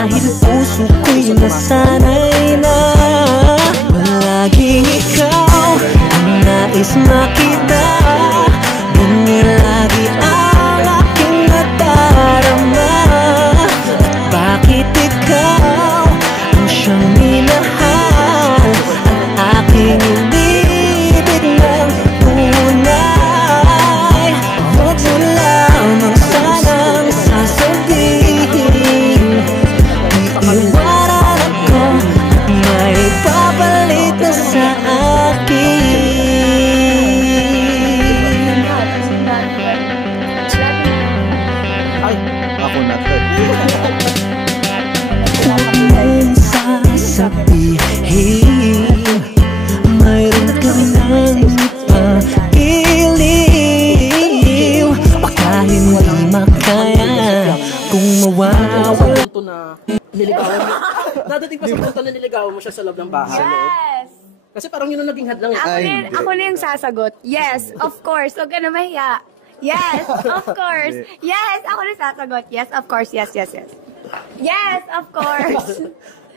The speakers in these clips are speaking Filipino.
Dahil puso ko'y nasanay na palaging ikaw ang nais makita. Ganyan lagi ang aking nadarama. At bakit ikaw ang siyang minahal? Ang aking inibig ng tunay. Huwag mo lamang sanang sasabihin iiwanan ako at may papalit na sa akin. Ay, ako na to. Huwag mong sasabihin mayroon ka nang ipag-iliw. Baka hindi makaya kung mawawala. Punto na niligawan mo. Nadating pa sa punto na niligawan mo siya sa loob ng bahay. Yes! Kasi parang yun ang naging hadlang eh. Ako na yung sasagot. Yes, of course. Huwag ka na mahiya. Yes, of course. Yes, ako na sasagot. Yes, of course. Yes, yes, yes. Yes, of course.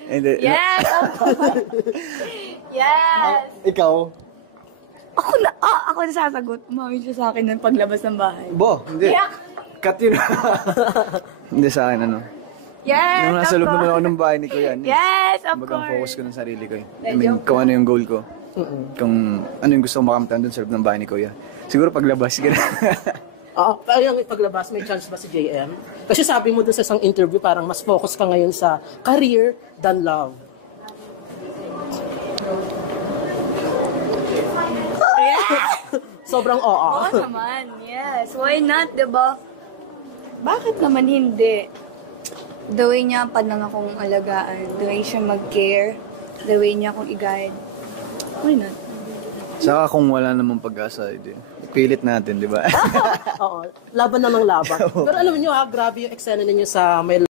Hindi. Yes, of course. Yes. Ikaw? Ako na sasagot. Umawin siya sa akin ng paglabas ng bahay. Bo, hindi. Yak! Cut yun. Hindi sa akin, ano. Yes, Nung nasa of loob naman ako course. ng bahay ni Kuya. Yes, of Kumbaga, focus course. ko ng sarili ko eh. I mean, kung ano yung goal ko. Kung ano yung gusto ko makamtan dun sa loob ng bahay ni Kuya. Siguro paglabas, gano'n. Oo, parang paglabas, may chance ba si JM? Kasi sabi mo dun sa isang interview, parang mas focus ka ngayon sa career than love. Sobrang oo. Oo naman, yes. Why not, diba? Bakit naman hindi? The way niya lang akong alagaan, the way siya mag-care, the way niya akong i-guide. Why not? Saka kung wala namang pag-asa, pilit natin, di ba? Oo, laban na ng laban. Pero alam niyo ha, grabe yung eksena ninyo sa may